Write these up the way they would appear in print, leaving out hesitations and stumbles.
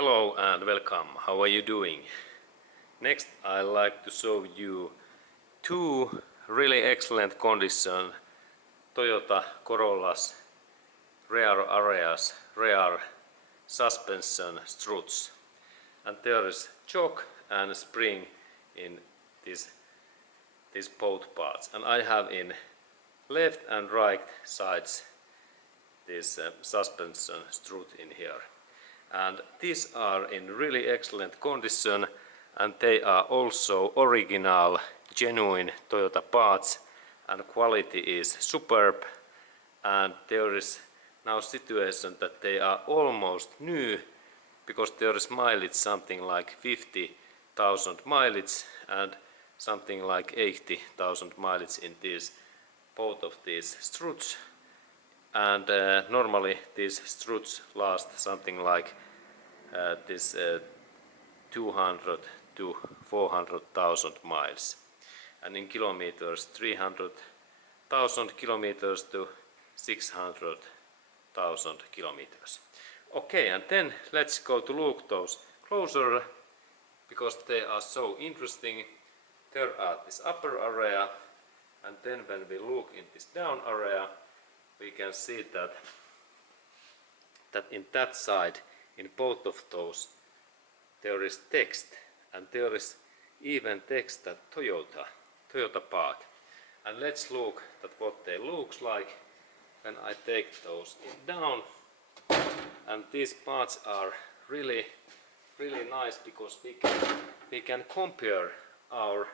Hello and welcome. How are you doing? Next I like to show you two really excellent condition Toyota Corollas rear areas, rear suspension struts. And there is choke and spring in these both parts. And I have in left and right sides this suspension strut in here. And these are in really excellent condition, and they are also original, genuine Toyota parts, and quality is superb. And there is now situation that they are almost new, because there is mileage something like 50,000 mileage and something like 80,000 mileage in these both of these struts. And normally these struts last something like 200 to 400,000 miles, and in kilometers 300,000 kilometers to 600,000 kilometers. Okay, and then let's go to look those closer, because they are so interesting. There are this upper area, and then when we look in this down area, we can see that in that side, in both of those, there is text, and there is even text that Toyota part. And let's look at what they looks like when I take those down. And these parts are really nice, because we can compare our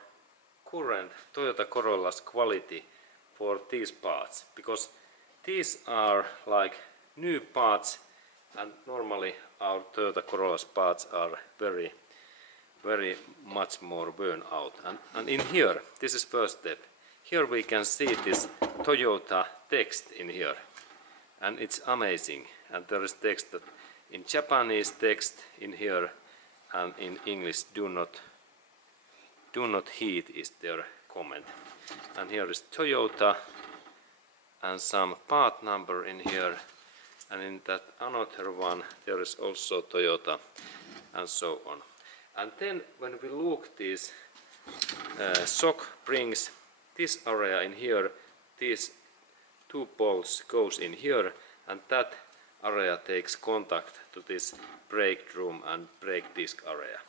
current Toyota Corolla's quality for these parts, because these are like new parts, and normally our Toyota Corolla's parts are very much more worn out. And in here, this is first step. Here we can see this Toyota text in here, and it's amazing. And there is text that in Japanese text in here, and in English do not heat is their comment. And here is Toyota and some part number in here, and in that another one there is also Toyota, and so on. And then when we look these shock springs, this area in here, these two bolts goes in here, and that area takes contact to this brake drum and brake disc area.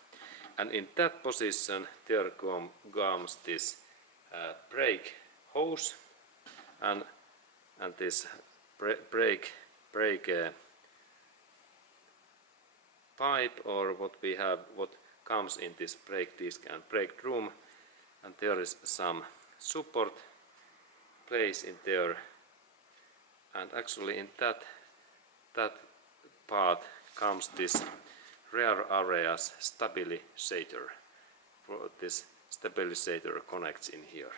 And in that position there comes this brake hose and this brake pipe, or what we have, what comes in this brake disc and brake drum. And there is some support place in there, and actually in that part comes this rear areas stabilizer. For this stabilizer connects in here.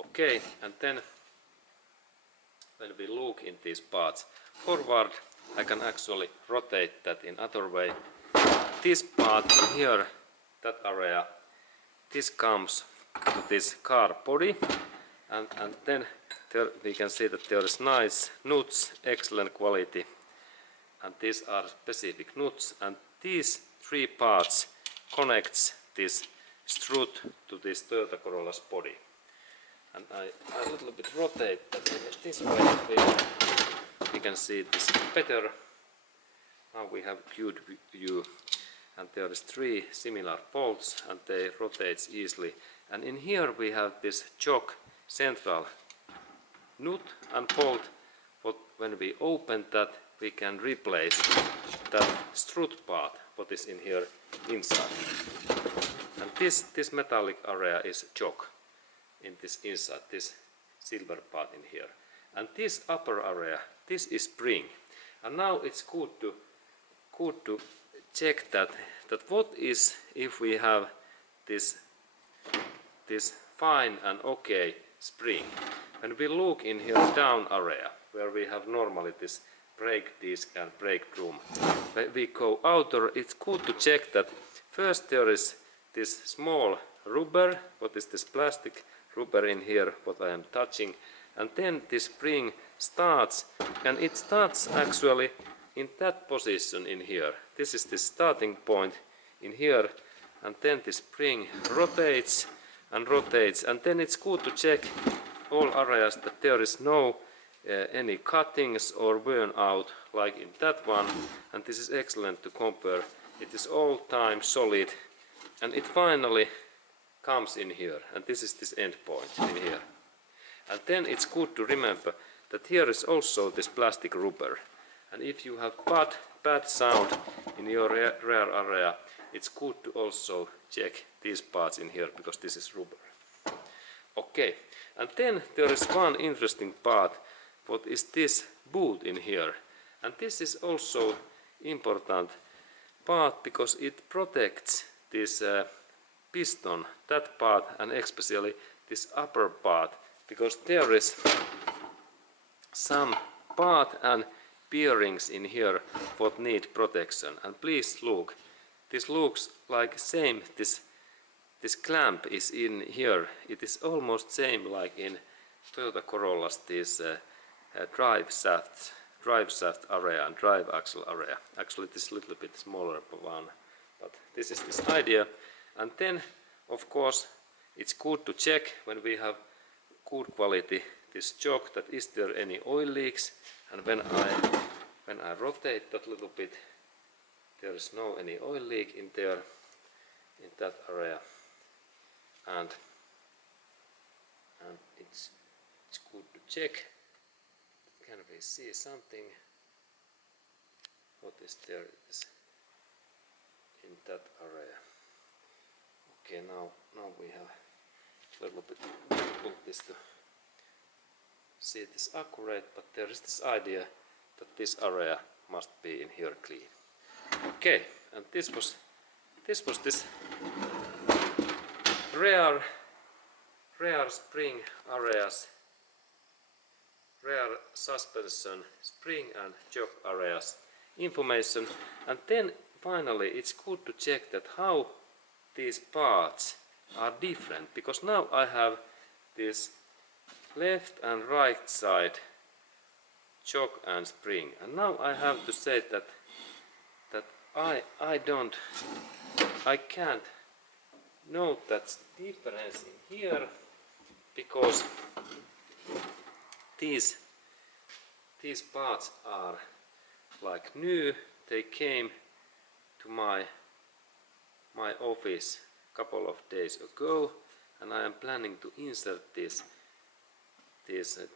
Okay, and then when we look in these parts forward, I can actually rotate that in other way. This part here, that area, this comes to this car body, and then there we can see that there is nice nuts, excellent quality, and these are specific nuts, and these three parts connects this strut to this Toyota Corolla's body. And I a little bit rotate that this way, we can see this better. Now we have good view, and there is three similar bolts, and they rotate easily. And in here we have this choke central nut and bolt. But when we open that, we can replace that strut part what is in here inside. And this metallic area is choke in this inside, this silver part in here. And this upper area, this is spring. And now it's good to check that what is if we have this fine and okay spring. When we look in here down area, where we have normally this brake disc and brake drum, when we go outer, it's good to check that first there is this small rubber, what is this plastic rubber in here, what I am touching, and then this spring starts, and it starts actually in that position in here. This is the starting point in here, and then the spring rotates and rotates, and then it's good to check all areas that there is no any cuttings or burn out like in that one, and this is excellent to compare. It is all time solid, and it finally comes in here, and this is this end point in here. And then it's good to remember that here is also this plastic rubber, and if you have bad sound in your rear area, it's good to also check these parts in here, because this is rubber. Okay, and then there is one interesting part. What is this boot in here? And this is also important part, because it protects this piston, that part, and especially this upper part, because there is some part and bearings in here what need protection. And please look, this looks like same, this clamp is in here. It is almost same like in Toyota Corollas, this drive shaft area and drive axle area. Actually this is a little bit smaller one, but this is this idea. And then of course it's good to check when we have good quality this choke, that is there any oil leaks, and when I rotate that little bit, there is no any oil leak in there, in that area, and it's good to check. Can we see something? What is there? It is in that area. Okay, now we have a little bit difficult this to see this accurate, but there is this idea that this area must be in here clean. Okay, and this was this rear spring areas, rear suspension, spring and choke areas information. And then finally it's good to check that how these parts are different, because now I have this left and right side choke and spring, and now I have to say that I can't note that difference in here, because these parts are like new. They came to my office a couple of days ago, and I am planning to insert these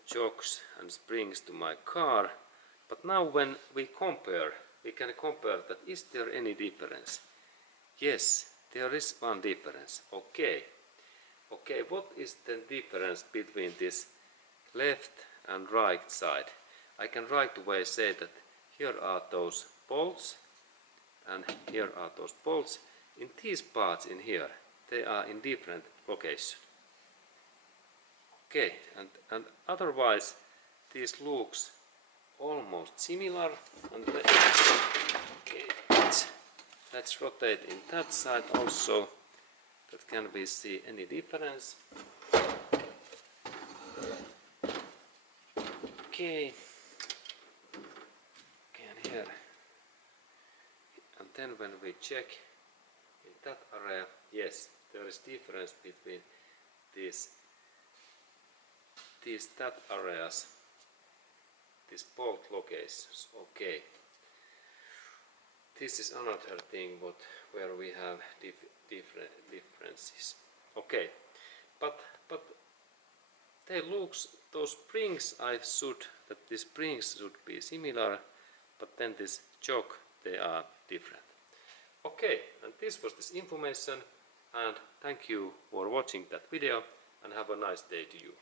chocks and springs to my car. But now when we compare, we can compare that is there any difference? Yes, there is one difference. Okay, what is the difference between this left and right side? I can right away say that here are those bolts and here are those bolts. In these parts in here, they are in different locations. Okay, and otherwise this looks almost similar. And okay, let's rotate in that side also. That can we see any difference? Okay, again here, and then when we check in that area, yes, there is difference between these that areas, these bolt locations. Okay, this is another thing where we have different differences. Okay, but they looks, those springs, that the springs should be similar, but then this choke, they are different. Okay, and this was this information, and thank you for watching that video, and have a nice day to you.